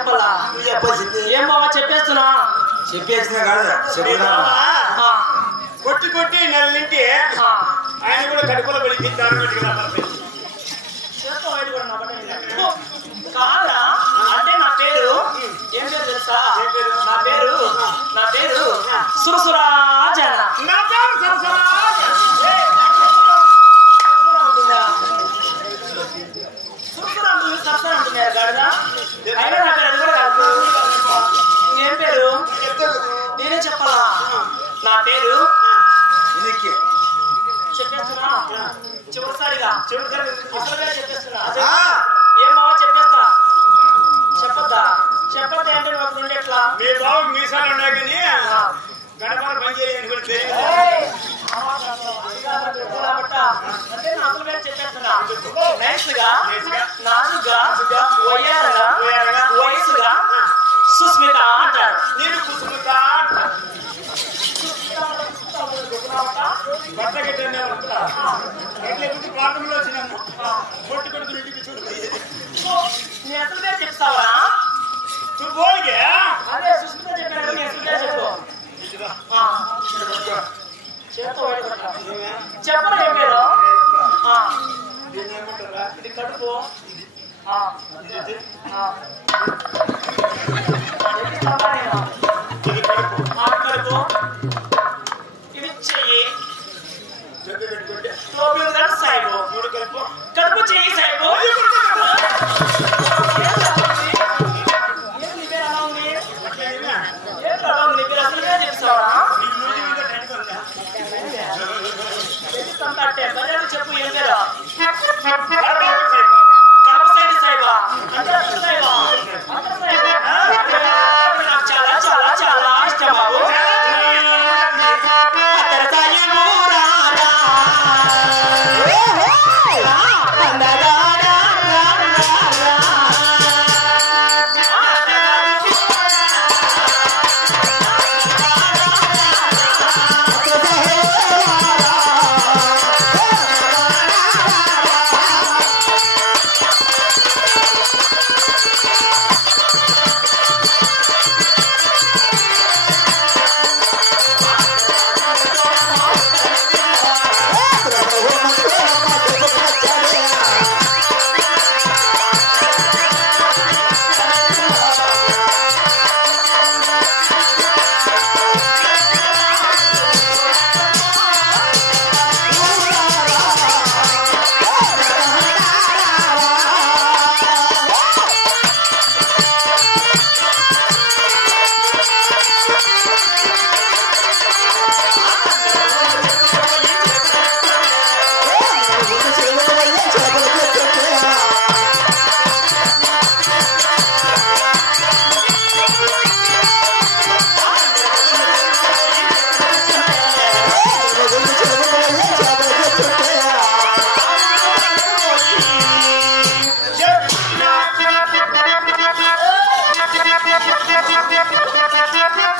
చెప్పాలా? నువ్వు చెప్పాల్సింది ఏం బావా చెప్పేస్తున్నా? చెప్పేసినా కాదు చెప్పుదా కొట్టి కొట్టి నెల నింటి ఆయన కూడా కడుపులో పడి కాదా? అంటే నా పేరు ఏం పేరు తెలుసా? నా పేరు సురసురాజన. సరసరా అంటున్నారు గాడిదా. అయినా నా పేరు అది కూడా కాదు. ఏం పేరు? నేనే చెప్పాలా? నా పేరు చెప్పేస్తున్నా చివరిసారిగా అసలుగా చెప్పేస్తున్నా. ఏం బావా చెప్పేస్తా? చెప్పొద్దా? చెప్పొద్దా అంటే నువ్వు అప్పుడు ఎట్లా? మీ బాబు మీసాలు ఉన్నాయి కానీ గడపడ పని చేయని కూడా తెలియదు. అంటే నా అసలు పేరు చెప్పేస్తున్నా. నైస్గా, నాజుగా, వయ్యారగా, వయసుగా సుస్మిత అంటారు. నేను కుసుమిత బట్ట గిట్టే పాఠంలో వచ్చినాము కొట్టు కొడుకు ఇంటికి చూడు. నీ అసలు పేరు చెప్తావా? నువ్వు పోలిగే అదే సుస్మిత చెప్పాను. నీ అసలు పేరు చెప్పు. చెప్పరా ఏం పేరు? ఇది కడుపు, కడుపు, ఇది చెయ్యి, సాయిబు, కడుపు చెయ్యి సాయిబు. నీ పేరు ఎలా ఉంది? ఏం కదా నీ పేరు అసలు పేరు చెప్తావా? చెప్పు ఏం పేరు? కడప సైడ్ సాయిబా? నాకు చాలా చాలా చాలా ఇష్టం బాబు. Thank you.